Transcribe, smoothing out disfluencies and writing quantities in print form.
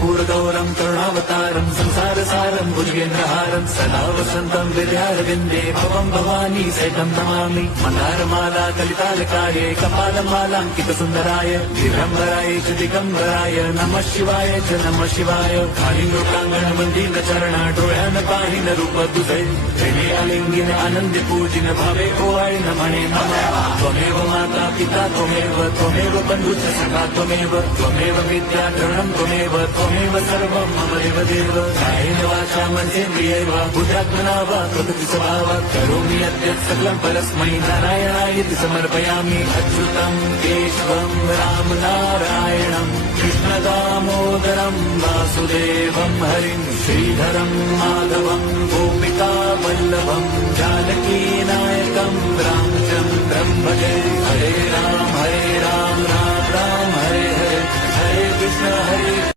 कर्पूरगौरं करुणावतारं संसारसारं भुजगेन्द्रहारं सदा वसन्तं विद्यारविन्दे भवं भवानी सहितं नमामि। मन्दारमाला कलितालकाये कपालमालाङ्कितसुन्दराय दिगम्बराय च दिगम्बराय नमः शिवाय च नमः शिवाय। कालिंगोप्राङ्गणमन्दिरचरण डोळ्यान पाहिन रूप तुझे प्रेमे अलिंगिन आनंदी पूजिन भावे ओवाळिन म्हणे नमः। त्वमेव माता पिता त्वमेव बन्धुश्च सखा त्वमेव विद्याधरणं त्वमेव सर्वं मम देवदेव। कायेन वाचा मनसेन्द्रियैर्वा बुद्ध्यात्मना वा प्रकृति स्वभावात् करोमि यद्यत् सकलं परस्मै नारायणायेति समर्पयामि। अच्युतं केशवं राम नारायणं कृष्णदामोदरं वासुदेवं हरिं श्रीधरं माधवं गोपिका वल्लभं जानकीनायकं रामचन्द्रं भजे। हरे राम राम राम हरे हरे हरे कृष्ण हरे